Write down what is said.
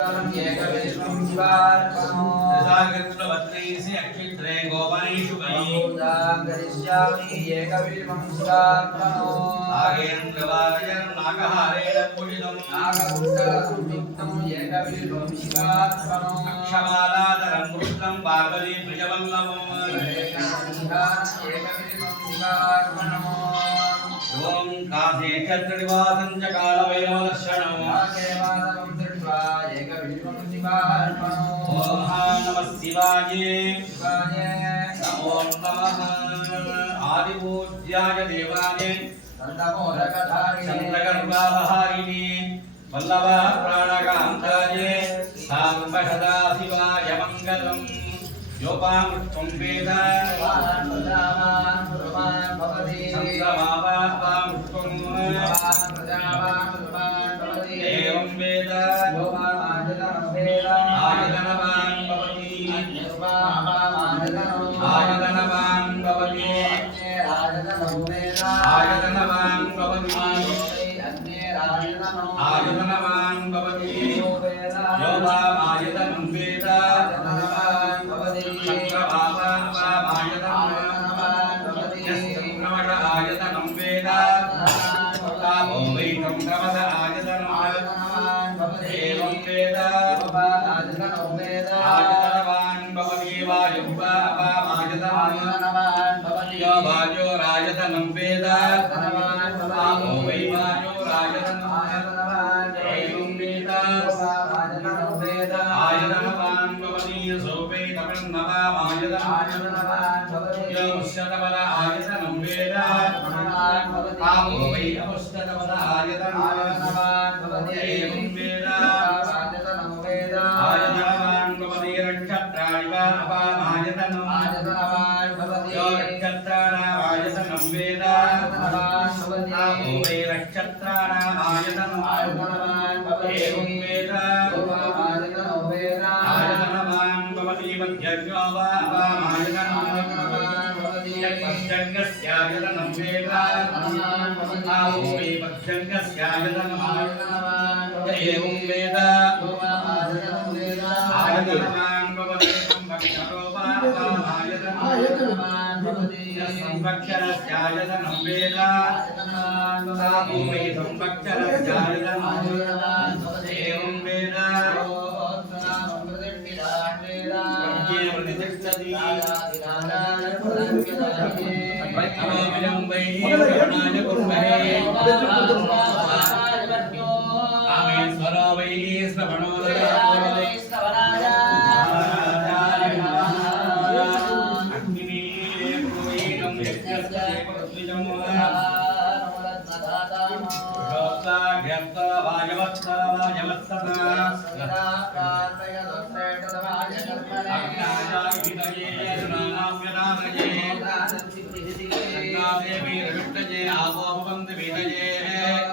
एकविश्वं शिवार्पणो सागरवत्रेसि अक्षिद्रे गोपनेषु पूजां करिष्यामि एकविश्वं शिवार्पणो नागेन्द्रवायं नागहारेण पूजितं नागकुण्डलसंयुक्तं एकविश्वं शिवार्पणो अक्षमालाधरं रुद्रं पार्वती प्रियवल्लभम् एकविश्वं शिवार्पणो ओम काशेक्षत्रिवासं च कालभैरवदर्शनम् आकेवादं दृष्ट्वा एकविश्वं शिवार्पणो ओम नमः शिवाय शिवाय नमो नमः आदिपूज्याय देवाय चन्द्रगर्भावहारिणे वल्लभ प्राणकान्ताय साम्बसदाशिवाय मङ्गलम् योपामृष्टं वेद चन्द्रमापापामृष्टं एवं वेद आयतनवान् भवति आयतनवान् भवति आयतनवान् भवति आयतनवान् भवति योपामायतनं वेद आयतनं वेद तापो वैकं क्रमद आयतनं एवं वेद आयतनवान् भवति वायुवामायतनं यो वायोरायतनं वेद तापो वै वायोरायतनं एवं वेद आयतनवान् भवति सोपै तमिन्नवामायतनं यो मुष्यतवद आयतनं वेद तापो वै अमुष्यतवद आयतनं एवं वेद आयतनवान् भवति नक्षत्राणि वा अपामायतनं यो नक्षत्राणामायतनं वेद तापो वै नक्षत्राणामायतनं एवं वेद आयतनवान् भवति मध्यज्ञो वा अपामायतनं यत्पश्चङ्गस्यायतनं वेद तापो वै पश्चङ्गस्यायतनं एवं वेद आयतनवान् भवति संवक्षरो वा अपामायतनं संवक्षरस्यायतनं वेद तापो वै संवक्षरस्यायतनं एवं वेद कामेश्वरो वै श्रवणो देवी